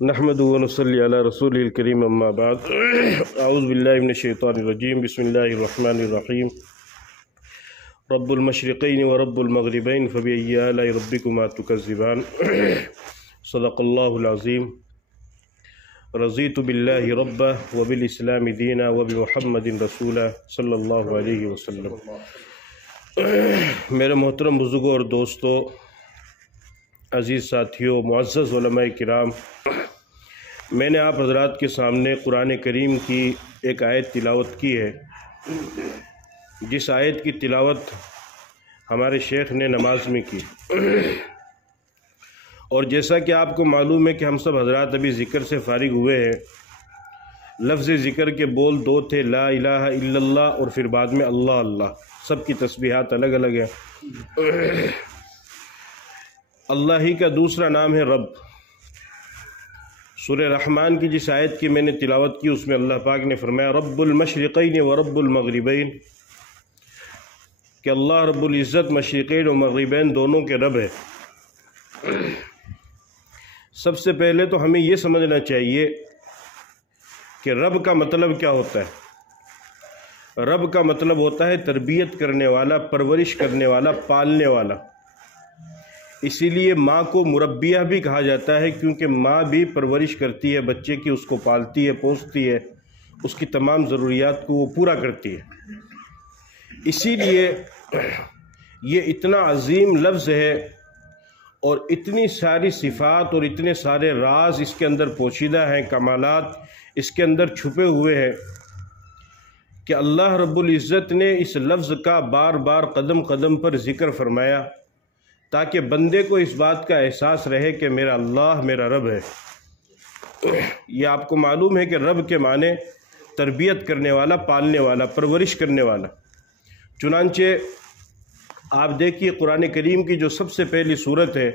نحمد و نصلی علی رسول الکریم اما بعد اعوذ باللہ من الشیطان الرجیم بسم اللہ الرحمن الرحیم رب المشرقین و رب المغربین فبأی آلاء ربکما تکذبان صدق اللہ العظیم رضیت باللہ ربا وبالاسلام دینا وبمحمد رسولا صلی اللہ علیہ وسلم۔ میرے محترم بزرگوں اور دوستوں، عزیز ساتھیوں، معزز علماء کرام، میں نے آپ حضرات کے سامنے قرآن کریم کی ایک آیت تلاوت کی ہے، جس آیت کی تلاوت ہمارے شیخ نے نماز میں کی، اور جیسا کہ آپ کو معلوم ہے کہ ہم سب حضرات ابھی ذکر سے فارغ ہوئے ہیں۔ لفظ ذکر کے بول دو تھے، لا الہ الا اللہ، اور پھر بعد میں اللہ اللہ۔ سب کی تسبیحات الگ الگ ہیں۔ اللہ ہی کا دوسرا نام ہے رب۔ سورہ رحمان کی جس آیت کی میں نے تلاوت کی، اس میں اللہ پاک نے فرمایا رب المشرقین و رب المغربین، کہ اللہ رب العزت مشرقین و مغربین دونوں کے رب ہے۔ سب سے پہلے تو ہمیں یہ سمجھنا چاہیے کہ رب کا مطلب کیا ہوتا ہے۔ رب کا مطلب ہوتا ہے تربیت کرنے والا، پرورش کرنے والا، پالنے والا۔ اسی لیے ماں کو مربیہ بھی کہا جاتا ہے، کیونکہ ماں بھی پرورش کرتی ہے بچے کی، اس کو پالتی ہے، پوستی ہے، اس کی تمام ضروریات کو وہ پورا کرتی ہے۔ اسی لیے یہ اتنا عظیم لفظ ہے اور اتنی ساری صفات اور اتنے سارے راز اس کے اندر پوشیدہ ہیں، کمالات اس کے اندر چھپے ہوئے ہیں، کہ اللہ رب العزت نے اس لفظ کا بار بار قدم قدم پر ذکر فرمایا، تاکہ بندے کو اس بات کا احساس رہے کہ میرا اللہ میرا رب ہے۔ یہ آپ کو معلوم ہے کہ رب کے معنی تربیت کرنے والا، پالنے والا، پرورش کرنے والا۔ چنانچہ آپ دیکھیے قرآن کریم کی جو سب سے پہلی صورت ہے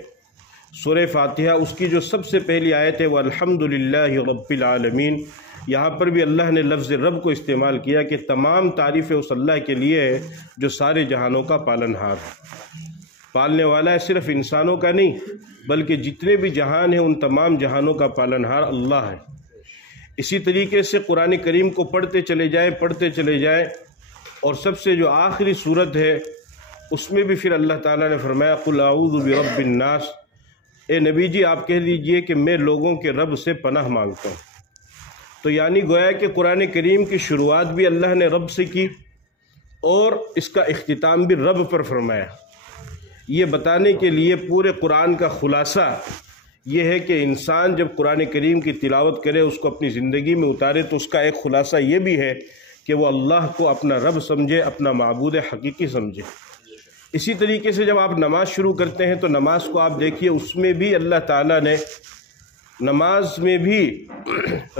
سورہ فاتحہ، اس کی جو سب سے پہلی آیت ہے وہ الحمدللہ رب العالمین، یہاں پر بھی اللہ نے لفظ رب کو استعمال کیا کہ تمام تعریفیں اس اللہ کے لیے ہے جو سارے جہانوں کا پالنہار ہے۔ پالنے والا ہے صرف انسانوں کا نہیں، بلکہ جتنے بھی جہان ہیں ان تمام جہانوں کا پالنہار اللہ ہے۔ اسی طریقے سے قرآن کریم کو پڑھتے چلے جائیں، اور سب سے جو آخری صورت ہے اس میں بھی پھر اللہ تعالیٰ نے فرمایا قل اعوذ برب الناس، اے نبی جی آپ کہہ دیجئے کہ میں لوگوں کے رب سے پناہ مانگتا ہوں۔ تو یعنی گویا کہ قرآن کریم کی شروعات بھی اللہ نے رب سے کی، اور اس کا اختتام بھی رب پر فرمایا۔ یہ بتانے کے لیے پورے قرآن کا خلاصہ یہ ہے کہ انسان جب قرآن کریم کی تلاوت کرے، اس کو اپنی زندگی میں اتارے، تو اس کا ایک خلاصہ یہ بھی ہے کہ وہ اللہ کو اپنا رب سمجھے، اپنا معبود حقیقی سمجھے۔ اسی طریقے سے جب آپ نماز شروع کرتے ہیں تو نماز کو آپ دیکھیے، اس میں بھی اللہ تعالیٰ نے نماز میں بھی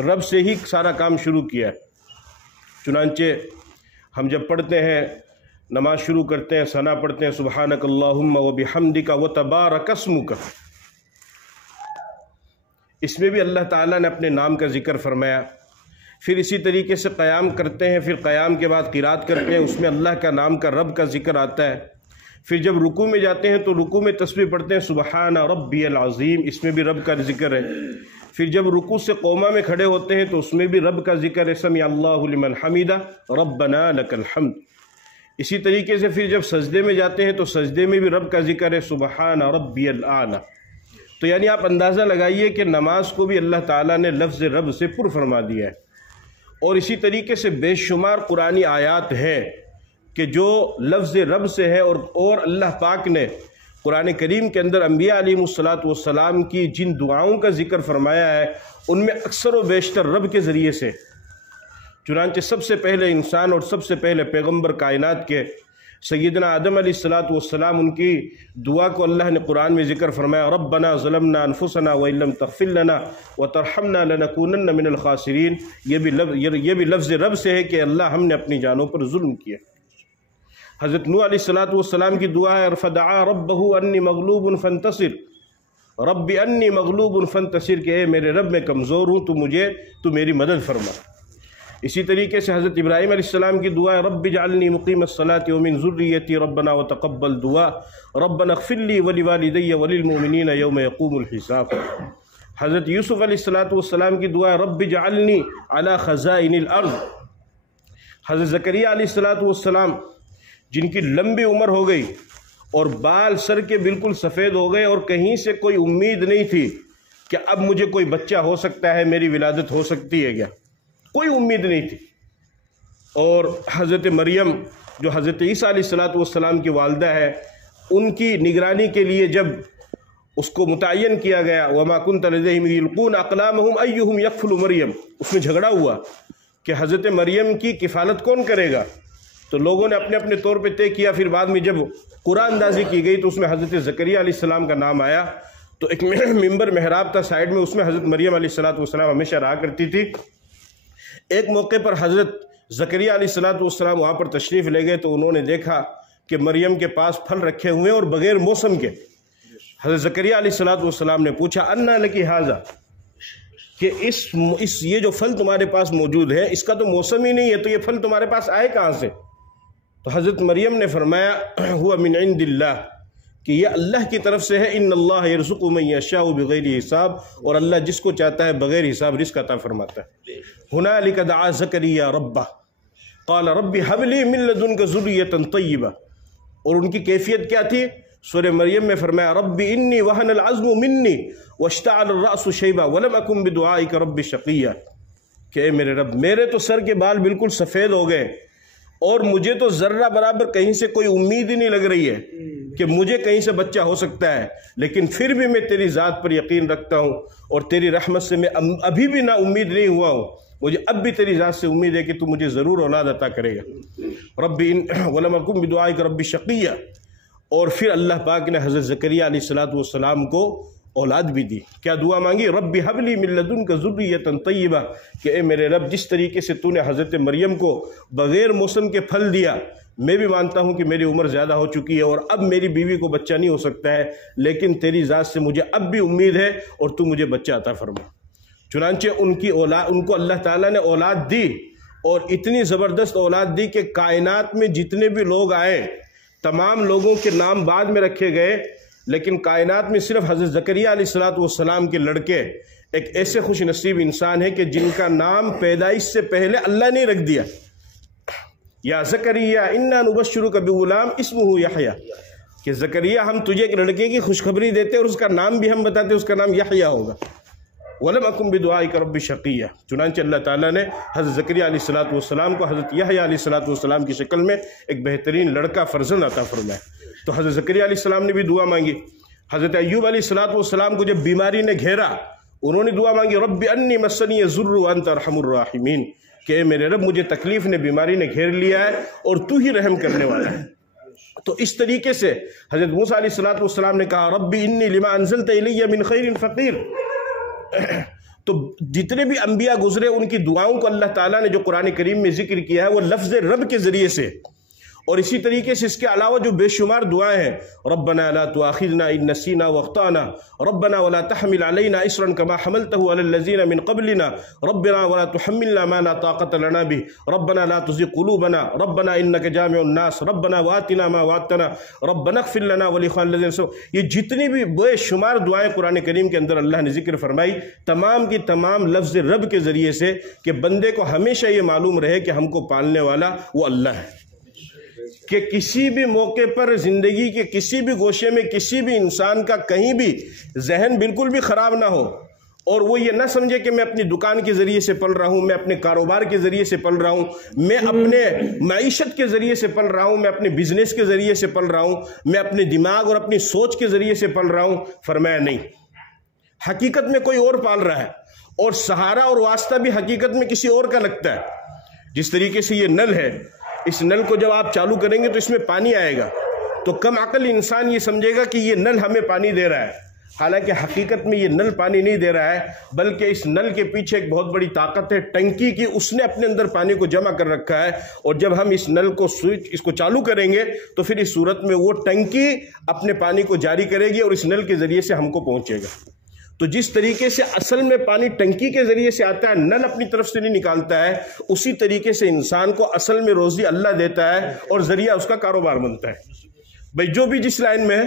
رب سے ہی سارا کام شروع کیا۔ چنانچہ ہم جب پڑھتے ہیں، نماز شروع کرتے ہیں، ثنا پڑھتے ہیں سبحانک اللہم و بحمدک و تبارک اسمک، اس میں بھی اللہ تعالیٰ نے اپنے نام کا ذکر فرمایا۔ پھر اسی طریقے سے قیام کرتے ہیں، پھر قیام کے بعد قرات کرتے ہیں، اس میں اللہ کا نام کا رب کا ذکر آتا ہے۔ پھر جب رکوع میں جاتے ہیں تو رکوع میں تسبیح پڑھتے ہیں سبحان ربی العظیم، اس میں بھی رب کا ذکر ہے۔ پھر جب رکوع سے قومہ میں کھڑے ہوتے ہیں تو اس میں بھی رب کا ذکر ہے، سمع اللہ لمن حمدہ ربنا لک الحمد۔ اسی طریقے سے پھر جب سجدے میں جاتے ہیں تو سجدے میں بھی رب کا ذکر ہے سبحان ربی الاعلی۔ تو یعنی آپ اندازہ لگائیے کہ نماز کو بھی اللہ تعالیٰ نے لفظ رب سے پر فرما دیا ہے۔ اور اسی طریقے سے بے شمار قرآنی آیات ہیں کہ جو لفظ رب سے ہے، اور اللہ پاک نے قرآن کریم کے اندر انبیاء علیہ السلام کی جن دعاؤں کا ذکر فرمایا ہے، ان میں اکثر و بیشتر رب کے ذریعے سے۔ چنانچہ سب سے پہلے انسان اور سب سے پہلے پیغمبر کائنات کے سیدنا آدم علیہ السلام، ان کی دعا کو اللہ نے قرآن میں ذکر فرمایا ربنا ظلمنا انفسنا وان لم تغفر لنا وترحمنا لنکونن من الخاسرین۔ یہ بھی لفظ رب سے ہے کہ اللہ ہم نے اپنی جانوں پر ظلم کیا۔ حضرت نوح علیہ السلام کی دعا ہے فدعا ربہ انی مغلوب فانتصر، رب انی مغلوب فانتصر، کہ اے میرے رب میں کمزور ہوں، تو میری مدد فرما۔ اسی طریقے سے حضرت ابراہیم علیہ السلام کی دعا ہے رب اجعلنی مقیم الصلاۃ ومن ذریتی ربنا وتقبل دعا ربنا اغفر لی ولوالدی وللمؤمنین یوم یقوم الحساب۔ حضرت یوسف علیہ السلام کی دعا رب اجعلنی علی خزائن الارض۔ حضرت زکریا علیہ السلام جن کی لمبی عمر ہو گئی اور بال سر کے بالکل سفید ہو گئے اور کہیں سے کوئی امید نہیں تھی کہ اب مجھے کوئی بچہ ہو سکتا ہے، میری ولادت ہو سکتی ہے کیا، کوئی امید نہیں تھی۔ اور حضرت مریم جو حضرت عیسیٰ علیہ السلام کی والدہ ہے، ان کی نگرانی کے لیے جب اس کو متعین کیا گیا وما كنت لديهم يلقون اقلامهم ايهم يكفل مریم، اس میں جھگڑا ہوا کہ حضرت مریم کی کفالت کون کرے گا، تو لوگوں نے اپنے اپنے طور پہ طے کیا۔ پھر بعد میں جب قرآن اندازی کی گئی تو اس میں حضرت زکریا علیہ السلام کا نام آیا، تو ایک ممبر محراب تھا سائیڈ میں، اس میں حضرت مریم علیہ السلام ہمیشہ رہا کرتی تھی۔ ایک موقع پر حضرت زکریا علیہ السلام وہاں پر تشریف لے گئے تو انہوں نے دیکھا کہ مریم کے پاس پھل رکھے ہوئے اور بغیر موسم کے۔ حضرت زکریا علیہ السلام نے پوچھا انا لکی ھذا، کہ یہ جو پھل تمہارے پاس موجود ہے اس کا تو موسم ہی نہیں ہے، تو یہ پھل تمہارے پاس آئے کہاں سے؟ تو حضرت مریم نے فرمایا ہوا من عند اللہ، کہ یہ اللہ کی طرف سے ہے، ان اللہ یرزق من یشاء بغیر حساب، اور اللہ جس کو چاہتا ہے بغیر حساب رزق عطا فرماتا ہے۔ ہنالک دعا زکریا ربہ قال رب ھب لی من لدنک ذریۃ طیبہ، اور ان کی کیفیت کیا تھی؟ سورہ مریم میں فرمایا رب انی وہن العظم منی واشتعل الرأس شیبا ولم اکن بدعائک رب شقیا، کہ اے میرے رب میرے تو سر کے بال بالکل سفید ہو گئے اور مجھے تو ذرہ برابر کہیں سے کوئی امید ہی نہیں لگ رہی ہے کہ مجھے کہیں سے بچہ ہو سکتا ہے، لیکن پھر بھی میں تیری ذات پر یقین رکھتا ہوں اور تیری رحمت سے میں ابھی بھی نا امید نہیں ہوا ہوں، مجھے اب بھی تیری ذات سے امید ہے کہ تو مجھے ضرور اولاد عطا کرے گا۔ رب ولم اکن بدعائک رب شقیا، اور پھر اللہ پاک نے حضرت زکریا علیہ السلام کو اولاد بھی دی۔ کیا دعا مانگی؟ رب ھب لی من لدنک ذریۃ طیبہ، کہ اے میرے رب جس طریقے سے تو نے حضرت مریم کو بغیر موسم کے پھل دیا، میں بھی مانتا ہوں کہ میری عمر زیادہ ہو چکی ہے اور اب میری بیوی کو بچہ نہیں ہو سکتا ہے، لیکن تیری ذات سے مجھے اب بھی امید ہے اور تو مجھے بچہ عطا فرما۔ چنانچہ ان کو اللہ تعالیٰ نے اولاد دی، اور اتنی زبردست اولاد دی کہ کائنات میں جتنے بھی لوگ آئے تمام لوگوں کے نام بعد میں رکھے گئے، لیکن کائنات میں صرف حضرت زکریا علیہ السلام کے لڑکے ایک ایسے خوش نصیب انسان ہیں کہ جن کا نام پیدائش سے پہلے اللہ نے رکھ دیا، یا زکریا انا نبشرک بغلام اسمہ یحییٰ، کہ زکریا ہم تجھے ایک لڑکے کی خوشخبری دیتے اور اس کا نام بھی ہم بتاتے، اس کا نام یحییٰ ہوگا۔ ولم اکن بدعائک رب شقیہ، چنانچہ اللہ تعالیٰ نے حضرت زکریا علیہ السلام کو حضرت یحییٰ علیہ السلام کی شکل میں ایک بہترین لڑکا فرزند عطا فرمایا۔ تو حضرت زکریا علیہ السلام نے بھی دعا مانگی۔ حضرت ایوب علیہ السلام کو جب بیماری نے گھیرا، انہوں نے دعا مانگی رب انی مسنی الضر وانت ارحم الراحمین، کہ اے میرے رب مجھے تکلیف نے بیماری نے گھیر لیا ہے اور تو ہی رحم کرنے والا ہے۔ تو اس طریقے سے حضرت موسیٰ علیہ السلام نے کہا رب انی لما انزلت الی من خیر فقیر۔ تو جتنے بھی انبیاء گزرے ان کی دعاؤں کو اللہ تعالیٰ نے جو قرآن کریم میں ذکر کیا ہے وہ لفظ رب کے ذریعے سے، اور اسی طریقے سے اس کے علاوہ جو بے شمار دعائیں ہیں، ربنا لا تؤاخذنا ان نسینا واخطانا، ربنا ولا تحمل علينا اصرا كما حملته على الذين من قبلنا، ربنا ولا تحملنا ما لا طاقة لنا به، ربنا لا تزغ قلوبنا، ربنا انك جامع الناس، ربنا واتنا ما وعدتنا، ربنا اغفر لنا ولاخواننا الذين سبقونا۔ یہ جتنی بھی بے شمار دعائیں قرآن کریم کے اندر اللہ نے ذکر فرمائی، تمام کی تمام لفظ رب کے ذریعے سے، کہ بندے کو ہمیشہ یہ معلوم رہے کہ ہم کو پالنے والا وہ اللہ ہے، کہ کسی بھی موقع پر زندگی کے کسی بھی گوشے میں کسی بھی انسان کا کہیں بھی ذہن بالکل بھی خراب نہ ہو، اور وہ یہ نہ سمجھے کہ میں اپنی دکان کے ذریعے سے پل رہا ہوں، میں اپنے کاروبار کے ذریعے سے پل رہا ہوں، میں اپنے معیشت کے ذریعے سے پل رہا ہوں، میں اپنے بزنس کے ذریعے سے پل رہا ہوں، میں اپنے دماغ اور اپنی سوچ کے ذریعے سے پل رہا ہوں۔ فرمایا نہیں، حقیقت میں کوئی اور پال رہا ہے، اور سہارا اور واسطہ بھی حقیقت میں کسی اور کا لگتا ہے۔ جس طریقے سے یہ نل ہے، اس نل کو جب آپ چالو کریں گے تو اس میں پانی آئے گا، تو کم عقل انسان یہ سمجھے گا کہ یہ نل ہمیں پانی دے رہا ہے، حالانکہ حقیقت میں یہ نل پانی نہیں دے رہا ہے، بلکہ اس نل کے پیچھے ایک بہت بڑی طاقت ہے ٹنکی کی، اس نے اپنے اندر پانی کو جمع کر رکھا ہے، اور جب ہم اس نل کو سوئچ اس کو چالو کریں گے تو پھر اس صورت میں وہ ٹنکی اپنے پانی کو جاری کرے گی اور اس نل کے ذریعے سے ہم کو پہنچے گا۔ تو جس طریقے سے اصل میں پانی ٹنکی کے ذریعے سے آتا ہے، نل اپنی طرف سے نہیں نکالتا ہے، اسی طریقے سے انسان کو اصل میں روزی اللہ دیتا ہے اور ذریعہ اس کا کاروبار بنتا ہے۔ بھئی جو بھی جس لائن میں ہے،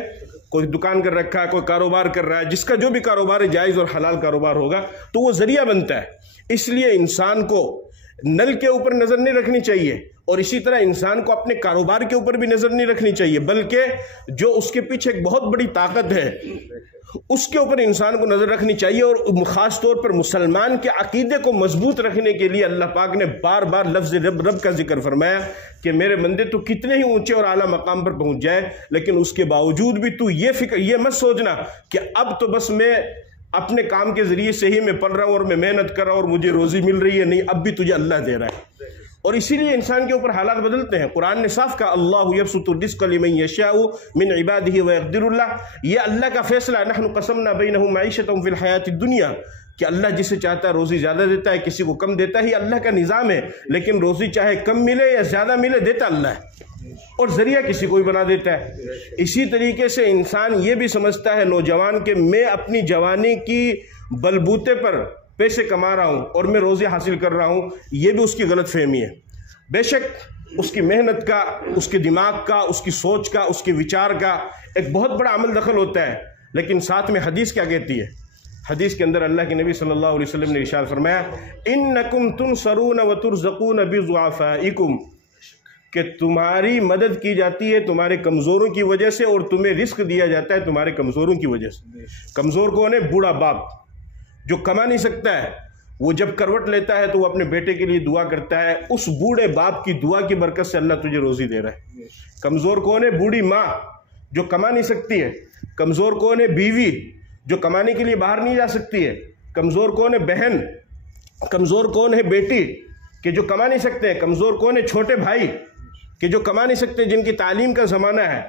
کوئی دکان کر رکھا ہے، کوئی کاروبار کر رہا ہے، جس کا جو بھی کاروبار ہے جائز اور حلال کاروبار ہوگا تو وہ ذریعہ بنتا ہے۔ اس لیے انسان کو نل کے اوپر نظر نہیں رکھنی چاہیے، اور اسی طرح انسان کو اپنے کاروبار کے اوپر بھی نظر نہیں رکھنی چاہیے، بلکہ جو اس کے پیچھے ایک بہت بڑی طاقت ہے اس کے اوپر انسان کو نظر رکھنی چاہیے۔ اور خاص طور پر مسلمان کے عقیدے کو مضبوط رکھنے کے لیے اللہ پاک نے بار بار لفظ رب کا ذکر فرمایا کہ میرے بندے تو کتنے ہی اونچے اور اعلیٰ مقام پر پہنچ جائے، لیکن اس کے باوجود بھی تو یہ مت سوچنا کہ اب تو بس میں اپنے کام کے ذریعے سے ہی میں پڑھ رہا ہوں اور میں محنت کر رہا ہوں اور مجھے روزی مل رہی ہے، نہیں، اب بھی تجھے اللہ دے رہا ہے۔ اور اسی لیے انسان کے اوپر حالات بدلتے ہیں۔ قرآن نے صاف کہا اللہ یبسط الرزق لمن یشاء من عباده ویقدر اللہ، یہ اللہ کا فیصلہ ہے۔ نحن قسمنا بینہم معیشتہم فی الحیاۃ الدنیا، کہ اللہ جسے چاہتا ہے روزی زیادہ دیتا ہے، کسی کو کم دیتا ہے، یہ اللہ کا نظام ہے، لیکن روزی چاہے کم ملے یا زیادہ ملے دیتا اللہ ہے، اور ذریعہ کسی کو بھی بنا دیتا ہے۔ اسی طریقے سے انسان یہ بھی سمجھتا ہے نوجوان کہ میں اپنی جوانی کی بلبوتے پر پیسے کما رہا ہوں اور میں روزی حاصل کر رہا ہوں، یہ بھی اس کی غلط فہمی ہے۔ بے شک اس کی محنت کا، اس کے دماغ کا، اس کی سوچ کا، اس کے وچار کا ایک بہت بڑا عمل دخل ہوتا ہے، لیکن ساتھ میں حدیث کیا کہتی ہے؟ حدیث کے اندر اللہ کے نبی صلی اللہ علیہ وسلم نے ارشاد فرمایا انکم تنصرون وترزقون بضعفائکم، کہ تمہاری مدد کی جاتی ہے تمہارے کمزوروں کی وجہ سے، اور تمہیں رزق دیا جاتا ہے تمہارے کمزوروں کی وجہ سے۔ کمزور کون ہے؟ بوڑھا باپ جو کما نہیں سکتا ہے، وہ جب کروٹ لیتا ہے تو وہ اپنے بیٹے کے لیے دعا کرتا ہے، اس بوڑھے باپ کی دعا کی برکت سے اللہ تجھے روزی دے رہا ہے۔ کمزور کون ہے؟ بوڑھی ماں جو کما نہیں سکتی ہے۔ کمزور کون ہے؟ بیوی جو کمانے کے لیے باہر نہیں جا سکتی ہے۔ کمزور کون ہے؟ بہن۔ کمزور کون ہے؟ بیٹی کہ جو کما نہیں سکتے ہیں۔ کمزور کون ہے؟ چھوٹے بھائی کہ جو کما نہیں سکتے، جن کی تعلیم کا زمانہ ہے۔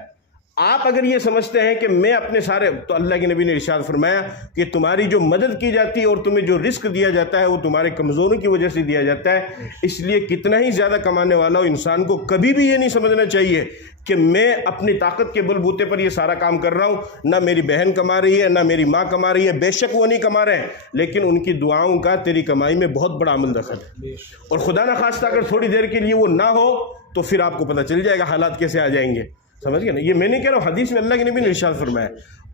آپ اگر یہ سمجھتے ہیں کہ میں اپنے سارے، تو اللہ کے نبی نے ارشاد فرمایا کہ تمہاری جو مدد کی جاتی ہے اور تمہیں جو رزق دیا جاتا ہے وہ تمہارے کمزوروں کی وجہ سے دیا جاتا ہے۔ اس لیے کتنا ہی زیادہ کمانے والا ہو، انسان کو کبھی بھی یہ نہیں سمجھنا چاہیے کہ میں اپنی طاقت کے بل بوتے پر یہ سارا کام کر رہا ہوں، نہ میری بہن کما رہی ہے، نہ میری ماں کما رہی ہے۔ بے شک وہ نہیں کما رہے ہیں، لیکن ان کی دعاؤں کا تیری کمائی میں بہت بڑا عمل دخل ہے۔ اور خدا نہ خواستہ اگر تھوڑی دیر کے لیے وہ نہ ہو تو پھر آپ کو پتہ چل جائے گا حالات کیسے آ جائیں گے، سمجھ گئے نا؟ یہ میں نہیں کہہ رہا ہوں، حدیث میں اللہ کے نبی نے ارشاد فرمایا۔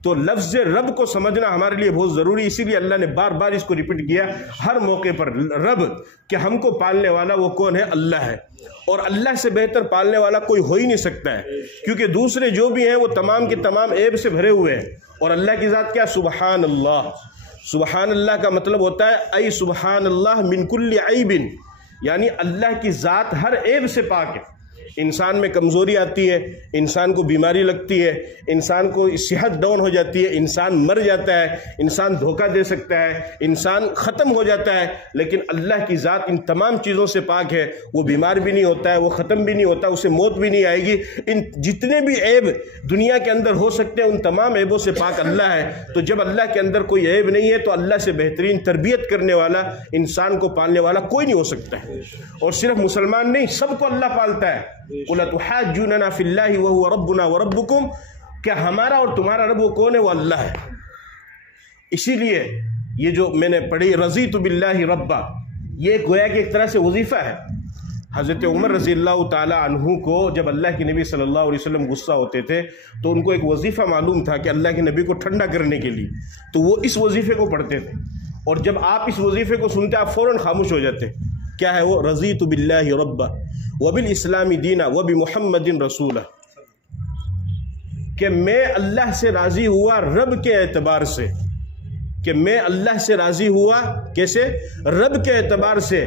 تو لفظ رب کو سمجھنا ہمارے لیے بہت ضروری، اسی لیے اللہ نے بار بار اس کو ریپیٹ کیا ہر موقع پر، رب، کہ ہم کو پالنے والا وہ کون ہے؟ اللہ ہے، اور اللہ سے بہتر پالنے والا کوئی ہو ہی نہیں سکتا ہے، کیونکہ دوسرے جو بھی ہیں وہ تمام کے تمام عیب سے بھرے ہوئے ہیں، اور اللہ کی ذات کیا؟ سبحان اللہ۔ سبحان اللہ کا مطلب ہوتا ہے ای سبحان اللہ من کل عیب، یعنی اللہ کی ذات ہر عیب سے پاک ہے۔ انسان میں کمزوری آتی ہے، انسان کو بیماری لگتی ہے، انسان کو صحت ڈاؤن ہو جاتی ہے، انسان مر جاتا ہے، انسان دھوکہ دے سکتا ہے، انسان ختم ہو جاتا ہے، لیکن اللہ کی ذات ان تمام چیزوں سے پاک ہے۔ وہ بیمار بھی نہیں ہوتا ہے، وہ ختم بھی نہیں ہوتا، اسے موت بھی نہیں آئے گی۔ ان جتنے بھی عیب دنیا کے اندر ہو سکتے ہیں ان تمام عیبوں سے پاک اللہ ہے۔ تو جب اللہ کے اندر کوئی عیب نہیں ہے تو اللہ سے بہترین تربیت کرنے والا، انسان کو پالنے والا کوئی نہیں ہو سکتا ہے۔ اور صرف مسلمان نہیں، سب کو اللہ پالتا ہے۔ قُلْ أَتُحَاجُّونَنَا فِي اللَّهِ وَهُوَ رَبُّنَا وَرَبُّكُمْ، کہ ہمارا اور تمہارا رب وہ کون ہے؟ وہ اللہ ہے۔ اسی لیے یہ جو میں نے پڑھی رضیت باللہ ربا، یہ گویا کہ ایک طرح سے وظیفہ ہے۔ حضرت عمر رضی اللہ تعالی عنہ کو جب اللہ کے نبی صلی اللہ علیہ وسلم غصہ ہوتے تھے تو ان کو ایک وظیفہ معلوم تھا کہ اللہ کے نبی کو ٹھنڈا کرنے کے لیے، تو وہ اس وظیفے کو پڑھتے تھے، اور جب آپ اس وظیفے کو سنتے آپ فوراً خاموش ہو جاتے۔ کیا ہے وہ؟ رضیت باللہ ربا وبالاسلام دینا وبمحمد رسولہ، کہ میں اللہ سے راضی ہوا رب کے اعتبار سے، کہ میں اللہ سے راضی ہوا کیسے؟ رب کے اعتبار سے،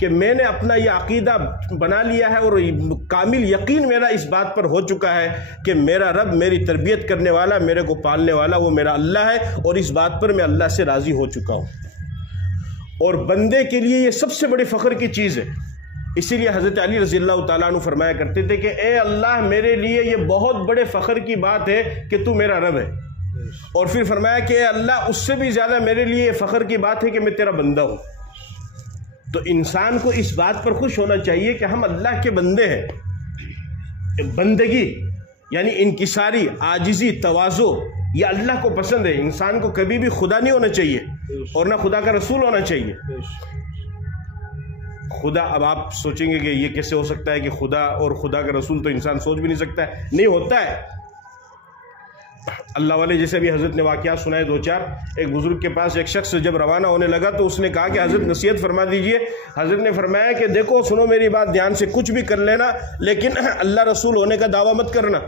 کہ میں نے اپنا یہ عقیدہ بنا لیا ہے اور کامل یقین میرا اس بات پر ہو چکا ہے کہ میرا رب، میری تربیت کرنے والا، میرے کو پالنے والا وہ میرا اللہ ہے، اور اس بات پر میں اللہ سے راضی ہو چکا ہوں۔ اور بندے کے لیے یہ سب سے بڑے فخر کی چیز ہے۔ اسی لیے حضرت علی رضی اللہ تعالیٰ عنہ فرمایا کرتے تھے کہ اے اللہ، میرے لیے یہ بہت بڑے فخر کی بات ہے کہ تو میرا رب ہے، اور پھر فرمایا کہ اے اللہ، اس سے بھی زیادہ میرے لیے یہ فخر کی بات ہے کہ میں تیرا بندہ ہوں۔ تو انسان کو اس بات پر خوش ہونا چاہیے کہ ہم اللہ کے بندے ہیں۔ بندگی یعنی انکساری، عاجزی، تواضع، یہ اللہ کو پسند ہے۔ انسان کو کبھی بھی خدا نہیں ہونا چاہیے اور نہ خدا کا رسول ہونا چاہیے۔ خدا، اب آپ سوچیں گے کہ یہ کیسے ہو سکتا ہے کہ خدا اور خدا کا رسول تو انسان سوچ بھی نہیں سکتا ہے، نہیں ہوتا ہے۔ اللہ والے جیسے ابھی حضرت نے واقعات سنائے دو چار. ایک بزرگ کے پاس ایک شخص جب روانہ ہونے لگا تو اس نے کہا کہ حضرت نصیحت فرما دیجئے. حضرت نے فرمایا کہ دیکھو سنو میری بات دھیان سے, کچھ بھی کر لینا لیکن اللہ رسول ہونے کا دعویٰ مت کرنا.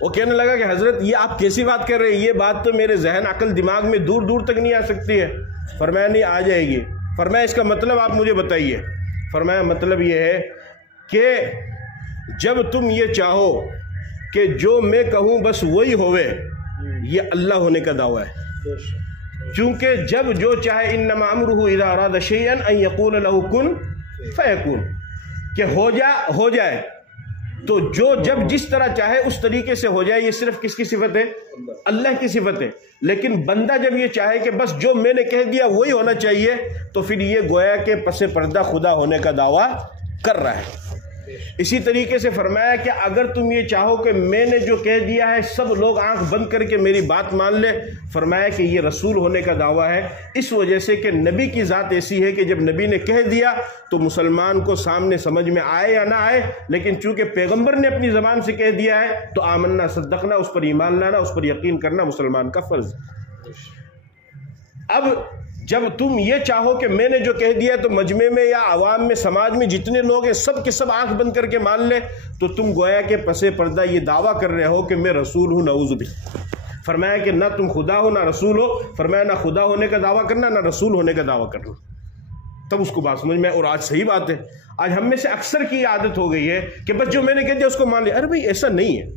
وہ کہنے لگا کہ حضرت یہ آپ کیسی بات کر رہے ہیں, یہ بات تو میرے ذہن عقل دماغ میں دور دور تک نہیں آ سکتی ہے. فرمایا نہیں آ جائے گی. فرمایا اس کا مطلب آپ مجھے بتائیے. فرمایا مطلب یہ ہے کہ جب تم یہ چاہو کہ جو میں کہوں بس وہی ہوئے, یہ اللہ ہونے کا دعویٰ ہے. چونکہ جب جو چاہے انما امرہ اذا اراد شیئا ان یقول له کن فیکون, کہ ہو جائے تو جو جب جس طرح چاہے اس طریقے سے ہو جائے. یہ صرف کس کی صفت ہے؟ اللہ کی صفت ہے. لیکن بندہ جب یہ چاہے کہ بس جو میں نے کہہ دیا وہی ہونا چاہیے, تو پھر یہ گویا کہ پس پردہ خدا ہونے کا دعویٰ کر رہا ہے. اسی طریقے سے فرمایا کہ اگر تم یہ چاہو کہ میں نے جو کہہ دیا ہے سب لوگ آنکھ بند کر کے میری بات مان لے, فرمایا کہ یہ رسول ہونے کا دعویٰ ہے. اس وجہ سے کہ نبی کی ذات ایسی ہے کہ جب نبی نے کہہ دیا تو مسلمان کو سامنے سمجھ میں آئے یا نہ آئے, لیکن چونکہ پیغمبر نے اپنی زبان سے کہہ دیا ہے تو آمنا صدقنا, اس پر ایمان لانا, اس پر یقین کرنا مسلمان کا فرض. اب جب تم یہ چاہو کہ میں نے جو کہہ دیا تو مجمع میں یا عوام میں سماج میں جتنے لوگ ہیں سب کے سب آنکھ بند کر کے مان لے, تو تم گویا کہ پس پردہ یہ دعویٰ کر رہے ہو کہ میں رسول ہوں. نعوذ باللہ. فرمایا کہ نہ تم خدا ہو نہ رسول ہو. فرمایا نہ خدا ہونے کا دعویٰ کرنا نہ رسول ہونے کا دعویٰ کرنا. تب اس کو بات سمجھ میں. اور آج صحیح بات ہے, آج ہم میں سے اکثر کی عادت ہو گئی ہے کہ بس جو میں نے کہہ دیا اس کو مان لیا. ارے بھائی ایسا نہیں ہے,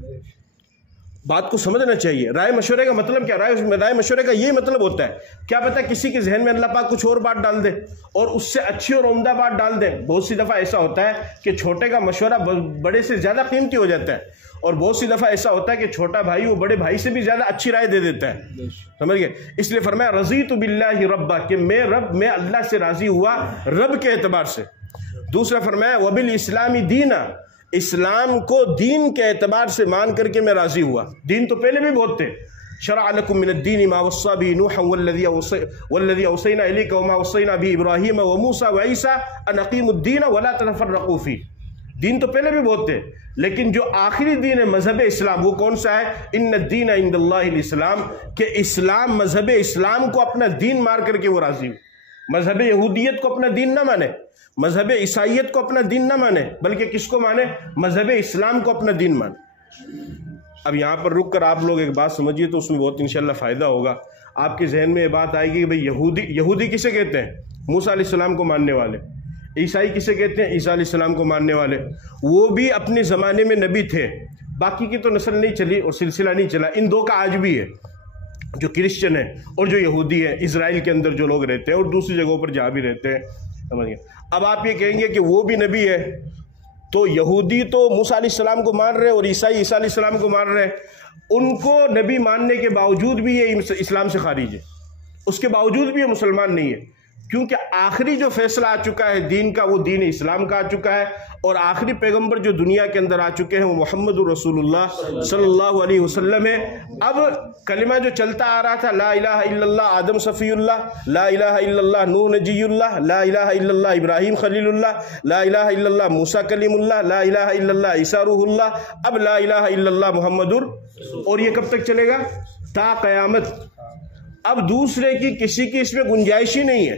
بات کو سمجھنا چاہیے. رائے مشورے کا مطلب کیا؟ رائے مشورے کا یہی مطلب ہوتا ہے. کیا پتہ کسی کے ذہن میں اللہ پاک کچھ اور بات ڈال دے اور اس سے اچھی اور عمدہ بات ڈال دے. بہت سی دفعہ ایسا ہوتا ہے کہ چھوٹے کا مشورہ بڑے سے زیادہ قیمتی ہو جاتا ہے, اور بہت سی دفعہ ایسا ہوتا ہے کہ چھوٹا بھائی وہ بڑے بھائی سے بھی زیادہ اچھی رائے دے دیتا ہے. سمجھ گئے؟ اس لیے فرمایا رضیت باللہ ربا, کہ میں اللہ سے راضی ہوا رب کے اعتبار سے. دوسرا فرمایا وبالاسلام دینا, اسلام کو دین کے اعتبار سے مان کر کے میں راضی ہوا. دین تو پہلے بھی بہت تھے. شرع لکم من الدین ما وصى به نوح والذی اوصینا الیک وما وصینا به ابراہیم وموسیٰ وعیسیٰ ان اقیموا الدین ولا تتفرقوا فیہ. دین تو پہلے بھی بہت تھے, لیکن جو آخری دین ہے مذہب اسلام, وہ کون سا ہے؟ ان الدین عند اللہ الاسلام, کہ اسلام مذہب اسلام کو اپنا دین مار کر کے وہ راضی ہو. مذہب یہودیت کو اپنا دین نہ مانے, مذہب عیسائیت کو اپنا دین نہ مانے, بلکہ کس کو مانے؟ مذہب اسلام کو اپنا دین مانے. اب یہاں پر رک کر آپ لوگ ایک بات سمجھیے تو اس میں بہت انشاءاللہ فائدہ ہوگا. آپ کے ذہن میں یہ بات آئے گی کہ بھئی یہودی کسے کہتے ہیں؟ موسیٰ علیہ السلام کو ماننے والے. عیسائی کسے کہتے ہیں؟ عیسیٰ علیہ السلام کو ماننے والے. وہ بھی اپنے زمانے میں نبی تھے, باقی کی تو نسل نہیں چلی اور سلسلہ نہیں چلا. ان دو کا آج بھی ہے, جو کرسچن ہیں اور جو یہودی ہیں, اسرائیل کے اندر جو لوگ رہتے ہیں اور دوسری جگہوں پر جہاں بھی رہتے ہیں. سمجھ گئے؟ اب آپ یہ کہیں گے کہ وہ بھی نبی ہے, تو یہودی تو موسیٰ علیہ السلام کو مان رہے اور عیسائی عیسیٰ علیہ السلام کو مان رہے. ان کو نبی ماننے کے باوجود بھی یہ اسلام سے خارج ہے, اس کے باوجود بھی یہ مسلمان نہیں ہے, کیونکہ آخری جو فیصلہ آ چکا ہے دین کا وہ دین اسلام کا آ چکا ہے, اور آخری پیغمبر جو دنیا کے اندر آ چکے ہیں وہ محمد رسول اللہ صلی اللہ علیہ وسلم ہے. اب کلمہ جو چلتا آ رہا تھا لا الہ الا اللہ آدم صفی اللہ, لا الہ الا اللہ نوح نجی اللہ, لا الہ الا اللہ ابراہیم خلیل اللہ, لا الہ الا اللہ موسیٰ کلیم اللہ, لا الہ الا اللہ عیسیٰ روح اللہ, اب لا الہ الا اللہ محمد اور یہ کب تک چلے گا؟ تا قیامت. اب دوسرے کی کسی کی اس میں گنجائش ہی نہیں ہے.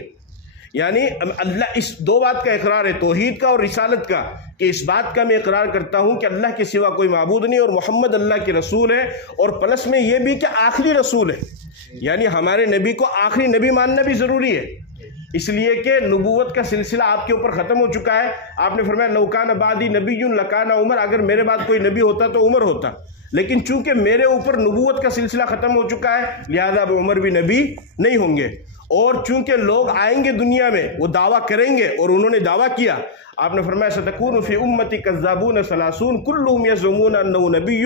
یعنی اللہ اس دو بات کا اقرار ہے, توحید کا اور رسالت کا, کہ اس بات کا میں اقرار کرتا ہوں کہ اللہ کے سوا کوئی معبود نہیں اور محمد اللہ کے رسول ہے, اور پلس میں یہ بھی کہ آخری رسول ہے. یعنی ہمارے نبی کو آخری نبی ماننا بھی ضروری ہے, اس لیے کہ نبوت کا سلسلہ آپ کے اوپر ختم ہو چکا ہے. آپ نے فرمایا لو کان بعدی نبی لکان عمر, اگر میرے بعد کوئی نبی ہوتا تو عمر ہوتا, لیکن چونکہ میرے اوپر نبوت کا سلسلہ ختم ہو چکا ہے لہذا اب عمر بھی نبی نہیں ہوں گے. اور چونکہ لوگ آئیں گے دنیا میں, وہ دعویٰ کریں گے, اور انہوں نے دعویٰ کیا. آپ نے فرمایا ستکون فی امتی کذابون ثلاثون کلهم یزعمون انه نبی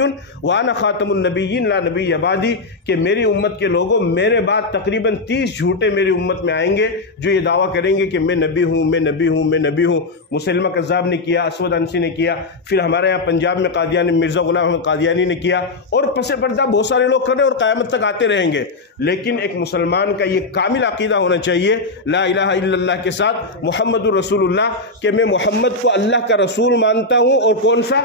وانا خاتم النبیین لا نبی بعدی, کہ میری امت کے لوگوں میرے بعد تقریباً 30 جھوٹے میری امت میں آئیں گے جو یہ دعویٰ کریں گے کہ میں نبی ہوں, میں نبی ہوں, میں نبی ہوں. مسلمہ کذاب نے کیا, اسود انسی نے کیا, پھر ہمارے یہاں پنجاب میں قادیانی مرزا غلام احمد قادیانی نے کیا, اور پس پردہ بہت سارے لوگ کر رہے اور قیامت تک آتے رہیں گے. لیکن ایک مسلمان کا یہ کامل عقیدہ ہونا چاہیے لا الہ الا اللہ کے ساتھ محمد الرسول اللہ, کہ میں محمد کو اللہ کا رسول مانتا ہوں, اور کون سا؟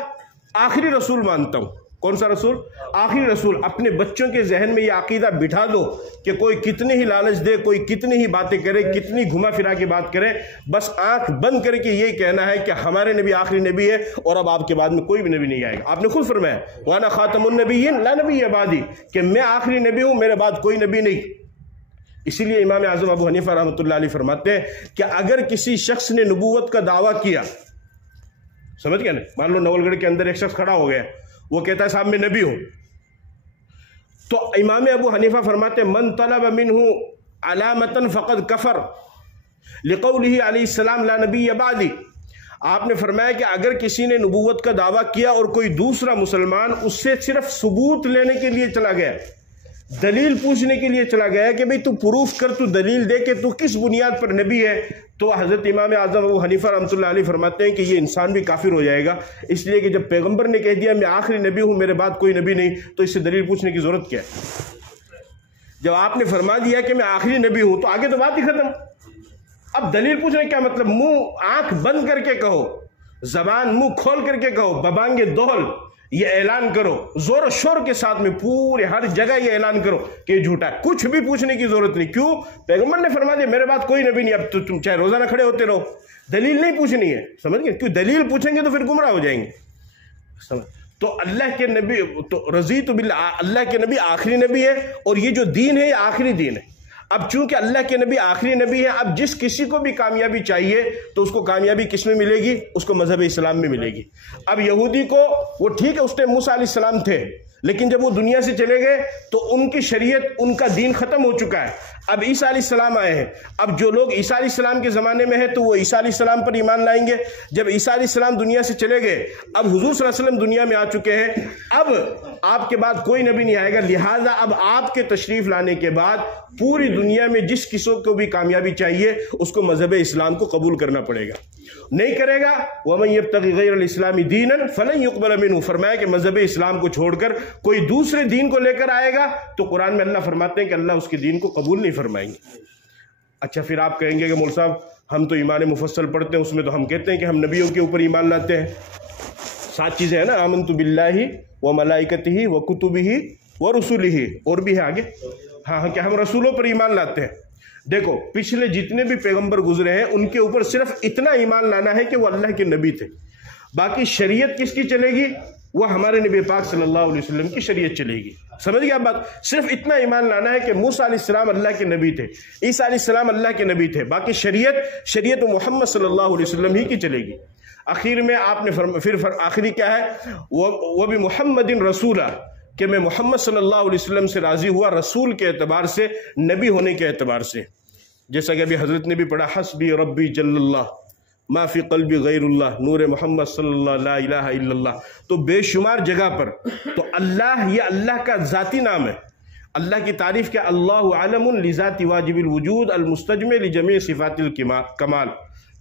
آخری رسول مانتا ہوں. کون سا رسول؟ آخری رسول. اپنے بچوں کے ذہن میں یہ عقیدہ بٹھا دو کہ کوئی کتنی ہی لالچ دے، کوئی کتنی ہی باتیں کرے، کتنی گھما پھرا کے بات کرے، بس آنکھ بند کر کے یہی کہنا ہے کہ ہمارے نبی آخری نبی ہے اور اب آپ کے بعد میں کوئی بھی نبی نہیں آئے گا. آپ نے خود فرمایا وَأَنَا خَاتَمُ النَّبِيِّينَ لَا نَبِيَّ بَعْدِي، کہ میں آخری نبی ہوں، میرے بعد کوئی نبی نہیں. اسی لیے امام اعظم ابو حنیفہ رحمۃ اللہ علیہ فرماتے ہیں کہ اگر کسی شخص نے نبوت کا دعویٰ کیا، سمجھ گئے نا، مان لو نول گڑھ کے اندر ایک شخص کھڑا ہو گیا، وہ کہتا ہے صاحب میں نبی ہوں، تو امام ابو حنیفہ فرماتے ہیں من طلب منہ علامتا فقد کفر لقولہ علیہ السلام لا نبی بعدی. آپ نے فرمایا کہ اگر کسی نے نبوت کا دعویٰ کیا اور کوئی دوسرا مسلمان اس سے صرف ثبوت لینے کے لیے چلا گیا، دلیل پوچھنے کے لیے چلا گیا کہ بھئی تو پروف کر، تو دلیل دے کہ تو کس بنیاد پر نبی ہے، تو حضرت امام اعظم ابو حنیفہ رحمۃ اللہ علیہ فرماتے ہیں کہ یہ انسان بھی کافر ہو جائے گا، اس لیے کہ جب پیغمبر نے کہہ دیا میں آخری نبی ہوں، میرے بعد کوئی نبی نہیں، تو اس سے دلیل پوچھنے کی ضرورت کیا ہے؟ جب آپ نے فرما دیا کہ میں آخری نبی ہوں تو آگے تو بات ہی ختم. اب دلیل پوچھنے کیا مطلب؟ منہ آنکھ بند کر کے کہو، زبان منہ کھول کر کے کہو، ببانگ دہل یہ اعلان کرو، زور و شور کے ساتھ میں پورے ہر جگہ یہ اعلان کرو کہ یہ جھوٹا ہے. کچھ بھی پوچھنے کی ضرورت نہیں. کیوں؟ پیغمبر نے فرما دیا میرے بعد کوئی نبی نہیں، اب تو تم چاہے روزانہ کھڑے ہوتے رہو، دلیل نہیں پوچھنی ہے. سمجھ گئے؟ کیوں دلیل پوچھیں گے تو پھر گمراہ ہو جائیں گے. تو اللہ کے نبی، تو رضیت باللہ، اللہ کے نبی آخری نبی ہے اور یہ جو دین ہے یہ آخری دین ہے. اب چونکہ اللہ کے نبی آخری نبی ہے، اب جس کسی کو بھی کامیابی چاہیے تو اس کو کامیابی کس میں ملے گی؟ اس کو مذہب اسلام میں ملے گی. اب یہودی کو وہ ٹھیک ہے اس ٹائم موسیٰ علیہ السلام تھے، لیکن جب وہ دنیا سے چلے گئے تو ان کی شریعت، ان کا دین ختم ہو چکا ہے. اب عیسیٰ علیہ السلام آئے ہیں. اب جو لوگ عیسیٰ علیہ السلام کے زمانے میں ہیں تو وہ عیسیٰ علیہ السلام پر ایمان لائیں گے. جب عیسیٰ علیہ السلام دنیا سے چلے گئے، اب حضور صلی اللہ علیہ وسلم دنیا میں آ چکے ہیں، اب آپ کے بعد کوئی نبی نہیں آئے گا. لہٰذا اب آپ کے تشریف لانے کے بعد پوری دنیا میں جس کسی کو بھی کامیابی چاہیے اس کو مذہب اسلام کو قبول کرنا پڑے گا. نہیں کرے گا وَمَن يَبْتَغِ غَيْرَ الْإِسْلَامِ دِينًا فَلَن يُقْبَلَ مِنْهُ. فرمایا کہ مذہب اسلام کو چھوڑ کر کوئی دوسرے دین کو لے کر آئے گا تو قرآن میں اللہ فرماتے ہیں کہ اللہ اس کے دین کو قبول نہیں فرمائیں گے. اچھا پھر آپ کہیں گے کہ مول صاحب ہم تو ایمان مفصل پڑھتے ہیں، اس میں تو ہم کہتے ہیں کہ ہم نبیوں کے اوپر ایمان لاتے ہیں. 7 چیزیں ہیں نا، آمنت باللہ وملائکتہ وکتبہ ورسلہ، اور بھی ہے آگے. ہاں کہ ہم رسولوں پر ایمان لاتے ہیں. دیکھو پچھلے جتنے بھی پیغمبر گزرے ہیں ان کے اوپر صرف اتنا ایمان لانا ہے کہ وہ اللہ کے نبی تھے. باقی شریعت کس کی چلے گی؟ وہ ہمارے نبی پاک صلی اللہ علیہ وسلم کی شریعت چلے گی. سمجھ گیا بات؟ صرف اتنا ایمان لانا ہے کہ موسیٰ علیہ السلام اللہ کے نبی تھے، عیسیٰ علیہ السلام اللہ کے نبی تھے. باقی شریعت محمد صلی اللہ علیہ وسلم ہی کی چلے گی. آخر میں آپ نے پھر آخری کیا ہے؟ وہ بھی محمد رسولہ، کہ میں محمد صلی اللہ علیہ وسلم سے راضی ہوا رسول کے اعتبار سے، نبی ہونے کے اعتبار سے. جیسا کہ ابھی حضرت نے بھی پڑھا حسبی ربی جل اللہ ما فی قلبی غیر اللہ نور محمد صلی اللہ لا الہ الا اللہ. تو بے شمار جگہ پر تو اللہ، یہ اللہ کا ذاتی نام ہے. اللہ کی تعریف کیا؟ اللہ علم لذات واجب الوجود المستجمع لجمیع صفات الکمال،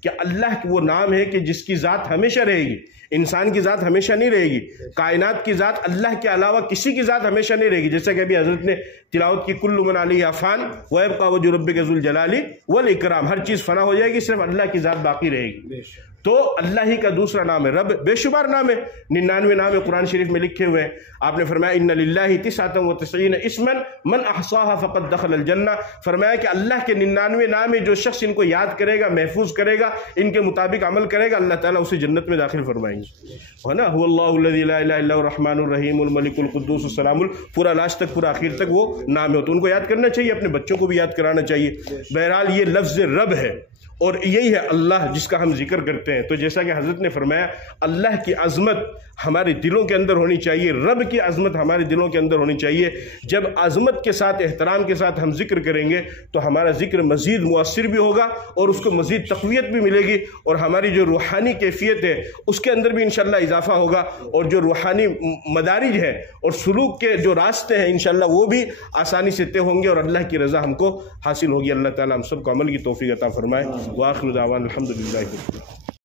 کہ اللہ وہ نام ہے کہ جس کی ذات ہمیشہ رہے گی. انسان کی ذات ہمیشہ نہیں رہے گی، کائنات کی ذات اللہ کے علاوہ کسی کی ذات ہمیشہ نہیں رہے گی. جیسا کہ ابھی حضرت نے تلاوت کی کل من علیہ فان ویبقى وجہ ربک ذو الجلال والاکرام، ہر چیز فنا ہو جائے گی، صرف اللہ کی ذات باقی رہے گی. تو اللہ ہی کا دوسرا نام ہے رب. بے شمار نام ہے، 99 نام ہے قرآن شریف میں لکھے ہوئے ہیں. آپ نے فرمایا ان للہ 99 اسما من احصاها فقد دخل الجنہ. فرمایا کہ اللہ کے 99 نام ہے، جو شخص ان کو یاد کرے گا، محفوظ کرے گا، ان کے مطابق عمل کرے گا، اللہ تعالیٰ اسے جنت میں داخل فرمائیں گے. ہے نا، هو اللہ الذی لا الہ الا هو الرحمن الرحیم الملک القدوس السلام، پورا لاسٹ تک، پورا آخر تک وہ نام ہے. تو ان کو یاد کرنا چاہیے، اپنے بچوں کو بھی یاد کرانا چاہیے. بہرحال یہ لفظ رب ہے اور یہی ہے اللہ جس کا ہم ذکر کرتے ہیں. تو جیسا کہ حضرت نے فرمایا اللہ کی عظمت ہمارے دلوں کے اندر ہونی چاہیے، رب کی عظمت ہمارے دلوں کے اندر ہونی چاہیے. جب عظمت کے ساتھ، احترام کے ساتھ ہم ذکر کریں گے تو ہمارا ذکر مزید مؤثر بھی ہوگا اور اس کو مزید تقویت بھی ملے گی، اور ہماری جو روحانی کیفیت ہے اس کے اندر بھی انشاءاللہ اضافہ ہوگا، اور جو روحانی مدارج ہے اور سلوک کے جو راستے ہیں انشاءاللہ وہ بھی آسانی سے طے ہوں گے اور اللہ کی رضا ہم کو حاصل ہوگی. اللہ تعالیٰ ہم سب کو عمل کی توفیق عطا فرمائے. وآخر دعوانا الحمدللہ.